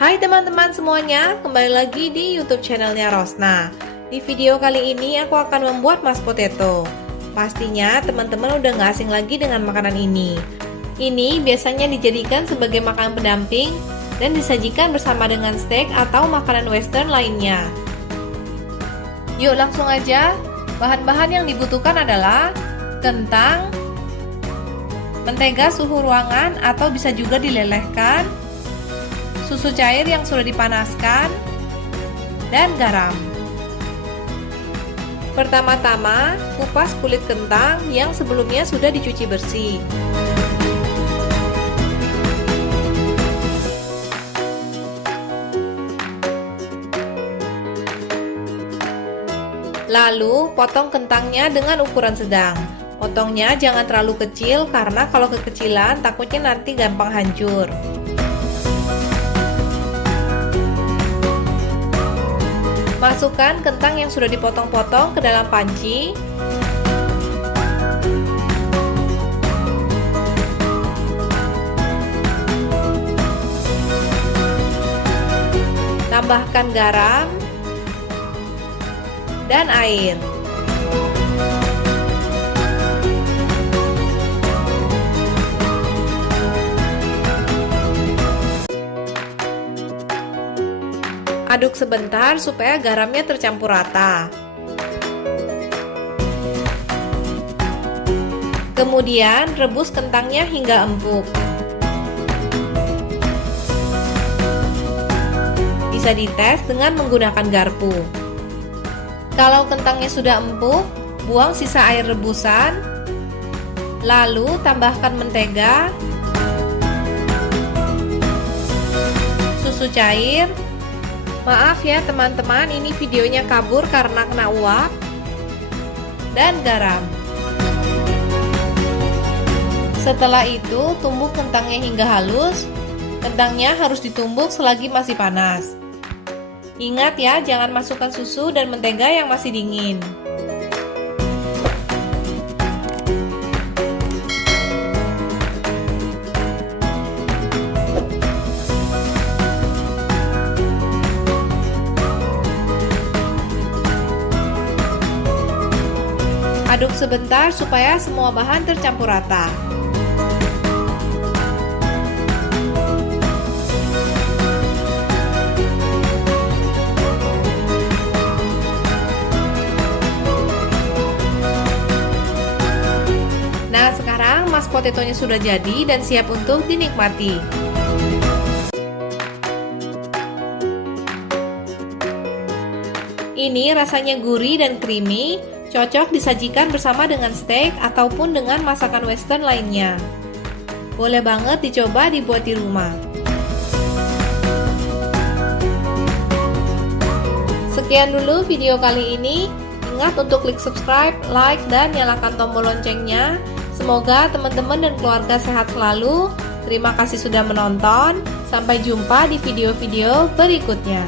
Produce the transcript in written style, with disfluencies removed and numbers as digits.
Hai teman-teman semuanya, kembali lagi di YouTube channelnya Rosna. Di video kali ini aku akan membuat mashed potato. Pastinya teman-teman udah gak asing lagi dengan makanan ini. Ini biasanya dijadikan sebagai makanan pendamping dan disajikan bersama dengan steak atau makanan western lainnya. Yuk langsung aja. Bahan-bahan yang dibutuhkan adalah kentang, mentega suhu ruangan atau bisa juga dilelehkan, susu cair yang sudah dipanaskan, dan garam. Pertama-tama, kupas kulit kentang yang sebelumnya sudah dicuci bersih. Lalu, potong kentangnya dengan ukuran sedang. Potongnya jangan terlalu kecil karena kalau kekecilan takutnya nanti gampang hancur. Masukkan kentang yang sudah dipotong-potong ke dalam panci. Tambahkan garam dan air. Aduk sebentar supaya garamnya tercampur rata. Kemudian rebus kentangnya hingga empuk. Bisa dites dengan menggunakan garpu. Kalau kentangnya sudah empuk, buang sisa air rebusan. Lalu tambahkan mentega, susu cair. Maaf ya teman-teman, ini videonya kabur karena kena uap. Dan garam. Setelah itu, tumbuk kentangnya hingga halus. Kentangnya harus ditumbuk selagi masih panas. Ingat ya, jangan masukkan susu dan mentega yang masih dingin. Aduk sebentar supaya semua bahan tercampur rata. Nah, sekarang mashed potato-nya sudah jadi dan siap untuk dinikmati. Ini rasanya gurih dan creamy. Cocok disajikan bersama dengan steak ataupun dengan masakan western lainnya. Boleh banget dicoba dibuat di rumah. Sekian dulu video kali ini. Ingat untuk klik subscribe, like, dan nyalakan tombol loncengnya. Semoga teman-teman dan keluarga sehat selalu. Terima kasih sudah menonton. Sampai jumpa di video-video berikutnya.